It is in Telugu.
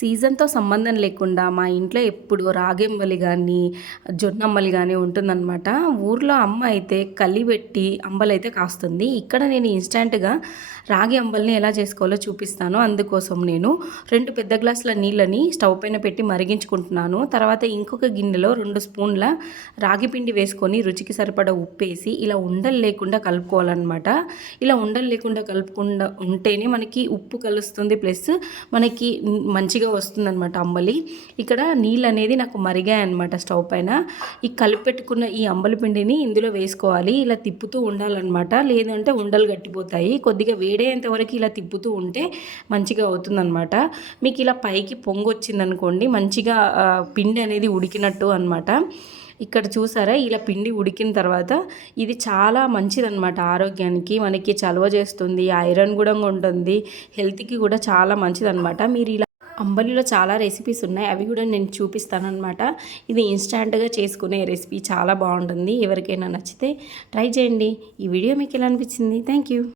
సీజన్‌తో సంబంధం లేకుండా మా ఇంట్లో ఎప్పుడు రాగంబలి గానీ, జొన్నంబలి గానీ ఉంటుందనమాట. ఊర్లో అమ్మ అయితే కలిబెట్టి అంబలైతే కాస్తుంది. ఇక్కడ నేను ఇన్‌స్టాంట్‌గా రాగి అంబలిని ఎలా చేసుకోవాలో చూపిస్తాను. అందుకోసం నేను 2 పెద్ద గ్లాసుల నీళ్ళని స్టవ్ పైన పెట్టి మరిగించుకుంటున్నాను. తర్వాత ఇంకొక గిన్నెలో 2 స్పూన్ల రాగి పిండి వేసుకొని రుచికి సరిపడా ఉప్పేసి ఇలా ఉండలు లేకుండా కలుపుకోవాలనమాట. ఇలా ఉండలు లేకుండా కలుపకుండా ఉంటేనే మనకి ఉప్పు కలుస్తుంది. ప్లస్ మనకి మంచిగా వస్తుందనమాట అంబలి. ఇక్కడ నీళ్ళు అనేది నాకు మరిగాయన్నమాట స్టవ్ పైన. ఈ కలిపెట్టుకున్న ఈ అంబలి పిండిని ఇందులో వేసుకోవాలి. ఇలా తిప్పుతూ ఉండాలన్నమాట. లేదంటే ఉండలు గట్టిపోతాయి. కొద్దిగా వేడేంత వరకు ఇలా తిప్పుతూ ఉంటే మంచిగా అవుతుందన్నమాట. మీకు ఇలా పైకి పొంగొచ్చిందనుకోండి మంచిగా పిండి అనేది ఉడికినట్టు అనమాట. ఇక్కడ చూసారా ఇలా పిండి ఉడికిన తర్వాత ఇది చాలా మంచిదన్నమాట ఆరోగ్యానికి. మనకి చలువ చేస్తుంది, ఐరన్ కూడా ఉంటుంది, హెల్త్కి కూడా చాలా మంచిదన్నమాట. మీరు ఇలా అంబలిలో చాలా రెసిపీస్ ఉన్నాయి, అవి కూడా నేను చూపిస్తానన్నమాట. ఇది ఇన్స్టాంట్గా చేసుకునే రెసిపీ చాలా బాగుంటుంది. ఎవరికైనా నచ్చితే ట్రై చేయండి. ఈ వీడియో మీకు ఎలా అనిపించింది? Thank you.